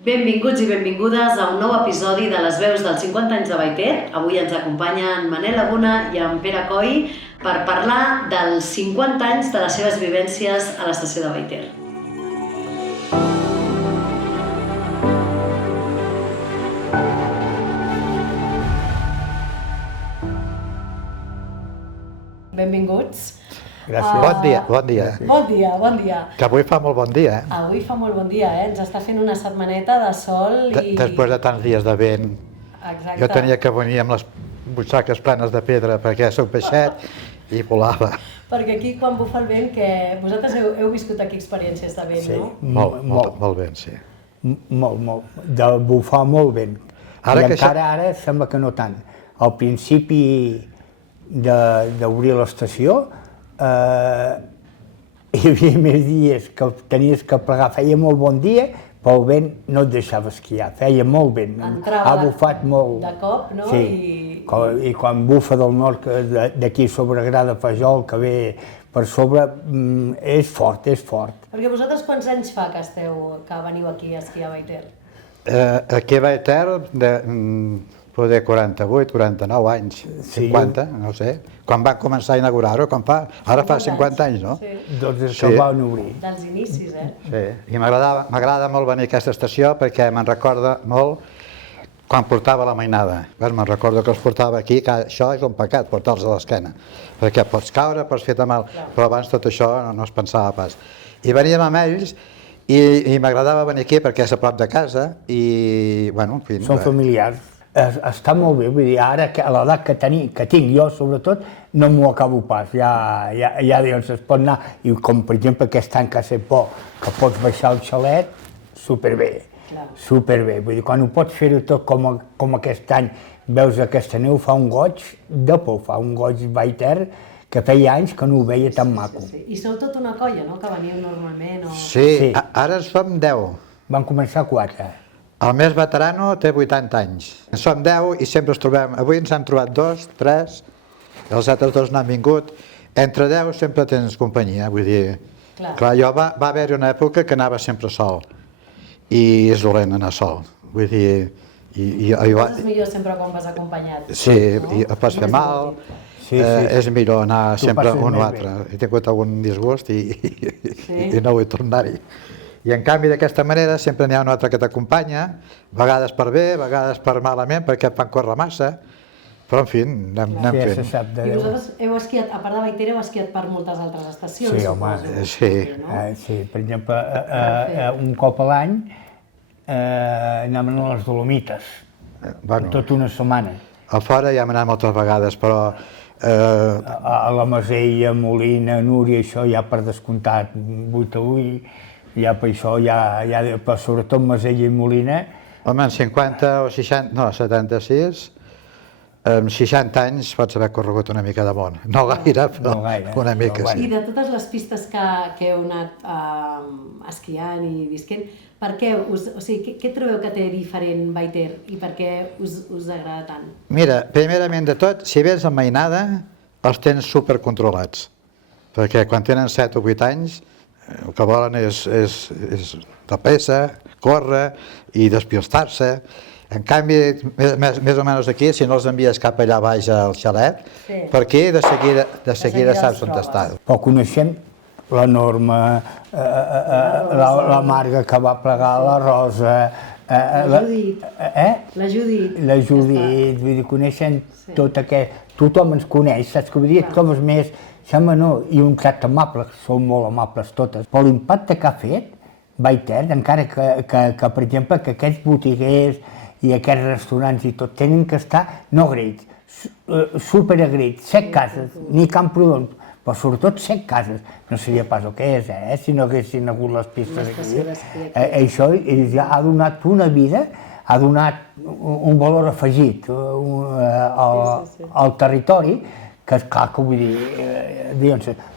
Benvinguts i benvingudes a un nou episodi de les veus dels 50 anys de Vallter. Avui ens acompanyen Manel Laguna i en Pere Coll per parlar dels 50 anys de les seves vivències a l'estació de Vallter. Benvinguts. Gràcies. Bon dia. Bon dia. Que avui fa molt bon dia, Avui fa molt bon dia, Ens està fent una setmaneta de sol i... Després de tants dies de vent. Exacte. Jo tenia que venir amb les butxaques plenes de pedra perquè soc peixet i volava. Perquè aquí, quan bufa el vent, que vosaltres heu viscut aquí experiències de vent, Sí. no? Molt vent, sí. Molt. De bufar molt vent. Ara I que encara ara sembla que no tant. Al principi d'obrir l'estació hi havia més dies que tenies que plegar, feia molt bon dia, però el vent no et deixava esquiar, feia molt vent, ha bufat molt. De cop, no? Sí, i quan bufa del nord, d'aquí sobre Gra de Fajol, que ve per sobre, és fort. Perquè vosaltres quants anys fa que veniu aquí a esquiar a Vallter? Aquí a Vallter, poder 48, 49 anys, 50, no sé. Quan van començar a inaugurar-ho, ara fa 50 anys, no? Sí. Doncs és que el van obrir. Dels inicis, Sí, i m'agrada molt venir a aquesta estació perquè me'n recorda molt quan portava la mainada. Me'n recordo que els portava aquí, que això és un pecat, portar-los a l'esquena, perquè pots caure, pots fer-te mal, però abans tot això no es pensava pas. I veníem amb ells i m'agradava venir aquí perquè és a prop de casa i, bueno, en fi... Són familiars. Està molt bé, vull dir, ara a l'edat que tinc jo, sobretot, no m'ho acabo pas, ja es pot anar, i com per exemple aquest any que ha set por, que pots baixar el xalet, superbé, vull dir, quan ho pots fer-ho tot com aquest any, veus aquesta neu, fa un goig de por, fa un goig Vallter, que feia anys que no ho veia tan maco. I sou tota una colla, no?, que veniu normalment, o... Sí, ara en som 10. Van començar 4. El més veterano té 80 anys. En som 10 i sempre ens trobem. Avui ens han trobat 2, 3, els altres 2 n'han vingut. Entre 10 sempre tens companyia, vull dir... Clar, jo va haver-hi una època que anava sempre sol. I és dolent anar sol. Vull dir... És millor sempre quan vas acompanyat. Sí, i pots fer mal. És millor anar sempre un o altre. He tingut algun disgust i no vull tornar-hi. I en canvi d'aquesta manera sempre n'hi ha un altre que t'acompanya, vegades per bé, vegades per malament, perquè et fan córrer massa, però en fi, anem fent. I vosaltres heu esquiat, a part de Vallter, heu esquiat per moltes altres estacions? Sí, home, sí. Per exemple, un cop a l'any anàvem a les Dolomites, tota una setmana. A fora ja hem anat moltes vegades, però... A la Masella, Molina, Núria, això ja per descomptat, 8 a 8, ja per això, però sobretot Masella i Molina... Home, en 50 o 60, no, 76, amb 60 anys pots haver corregut una mica de món. No gaire, però una mica sí. I de totes les pistes que heu anat esquiant i visquent, per què, què trobeu que té diferent Vallter i per què us agrada tant? Mira, primerament de tot, si vens amb mainada, els tens supercontrolats, perquè quan tenen 7 o 8 anys el que volen és de pressa, córrer i despiostar-se. En canvi, més o menys aquí, si no els envies cap allà baix al xalet, per aquí de seguida saps on està. Però coneixem la Norma, la Marga que va plegar, la Rosa... La Judit. La Judit, vull dir, coneixen tot aquest... Tothom ens coneix, saps què vull dir? Com és més... Sembla no, i un tracte amable, són molt amables totes. Però l'impacte que ha fet Vallter, encara que per exemple, que aquests botiguers i aquests restaurants i tot tenen que estar, no agraïts, superagraïts, 7 cases, ni Camprodon, però sobretot 7 cases. No seria pas el que és, si no haguessin hagut les pistes aquí. Això ja ha donat una vida, ha donat un valor afegit al territori, que és clar que vull dir,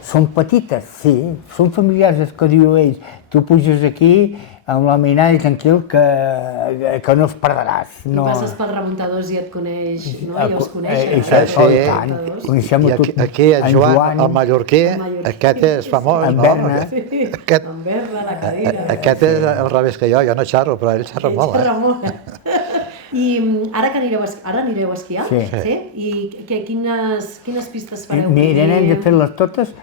són petites, sí, són familiars, és que diu ells, tu puges aquí, amb la mainada i tranquil, que no es perdràs. I No. passes pels remuntadors i et coneix, no? Ja us coneixen. Això, Sí. i tant. Coneixem I aquí en Joan, el mallorquí, aquest és famós, En no? Berna. Sí, Aquest, amb verda, la cadira. aquest és al revés que jo no xerro, però ell xerra molt, Xerra molt. I ara que anireu a esquiar? Sí. I quines pistes fareu? Mira, hem de fer-les totes.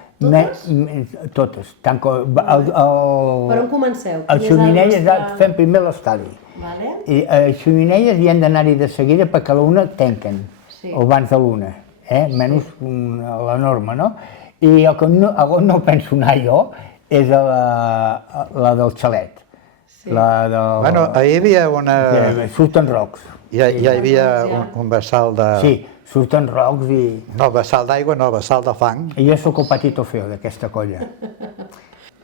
Totes. Tant com Per on comenceu? El Xominelles fem primer l'estadi. Vale. I a Xominelles hi hem d'anar-hi de seguida perquè a l'una tanquen, o abans de l'una, menys la norma, no? I a on no penso anar jo és a la del xalet. La del... Bueno, ahir hi havia una... Surten rocs. Hi havia un vessal de... Sí, surten rocs i... No, vessal d'aigua, no, vessal de fang. I jo sóc el patito feo d'aquesta colla.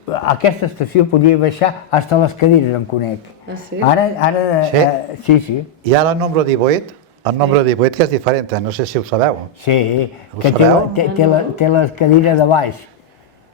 A aquesta estació podria baixar fins a les cadires, em conec. Ah, sí? Ara, sí. Hi ha el número 18, el número 18 que és diferent, no sé si ho sabeu. Sí, Ho que sabeu? té la cadira de baix.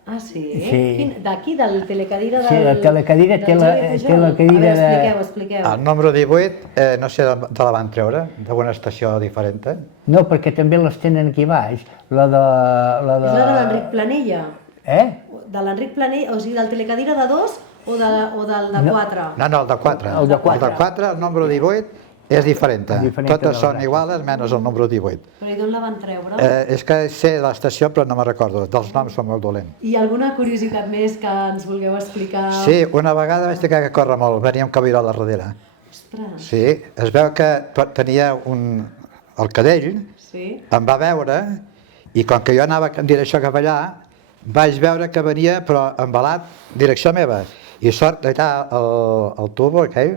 Ah, sí? Sí. D'aquí, del telecadira del... Sí, la telecadira té la cadira de... Expliqueu. El número 18, no sé de la van treure, d'una estació diferent. No, perquè també les tenen aquí baix. La de... És la de l'Enric Planella? Eh? De l'Enric Planella, o sigui, del telecadira de 2 o del de 4? No, el de 4. El de 4. El de 4, el número 18, és diferent. Totes són iguales, menys el número 18. Però i d'on la van treure? És que sé l'estació, però no me'n recordo. Dels noms són molt dolents. I alguna curiositat més que ens vulgueu explicar? Sí, una vegada vaig tenir que córrer molt, venia un cabirol a darrere. Ostres! Sí, es veu que tenia el cadell, em va veure, i com que jo anava en direcció cap allà, vaig veure que venia, però embalat, direcció meva. I sort, allà el tubo aquell,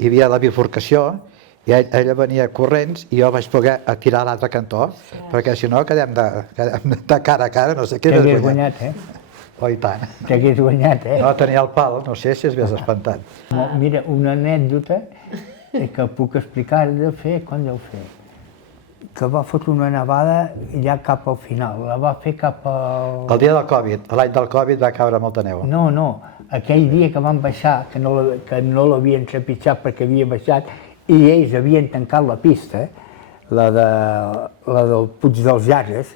hi havia la bifurcació, i ella venia corrents i jo vaig poder tirar a l'altre cantó, perquè si no quedem de cara a cara, no sé què T'hagués guanyat, Oh, i tant. T'hagués guanyat, No tenia el pal, no sé si es hagués espantat. Mira, una anècdota que puc explicar de fer, quan deu fer? Que va fotre una nevada ja cap al final, la va fer cap al... El dia del Covid, l'any del Covid va caure molta neu. No, aquell dia que van baixar, que no l'havien trepitjat perquè havia baixat, i ells havien tancat la pista, la del Puig dels Llases,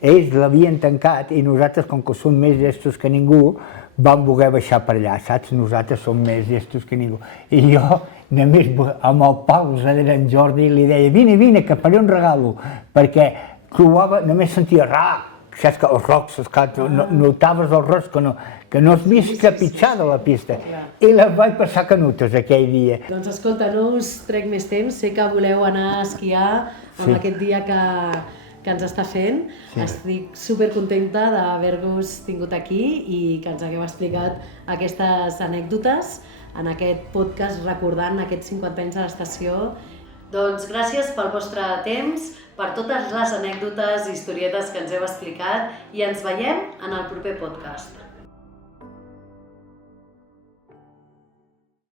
ells l'havien tancat i nosaltres, com que som més llestos que ningú, vam voler baixar per allà, saps? Nosaltres som més llestos que ningú. I jo, només amb el Pau, darrere en Jordi, li deia, vine, que faré un regalo, perquè trobava, només sentia saps que els rocs, notaves els rocs que no has vist trepitjada la pista. I les vaig passar canutes aquell dia. Doncs escolta, no us trec més temps, sé que voleu anar a esquiar amb aquest dia que ens està fent. Estic supercontenta d'haver-vos tingut aquí i que ens hagueu explicat aquestes anècdotes en aquest podcast recordant aquests 50 anys de l'estació. Doncs gràcies pel vostre temps, per totes les anècdotes i historietes que ens heu explicat i ens veiem en el proper podcast.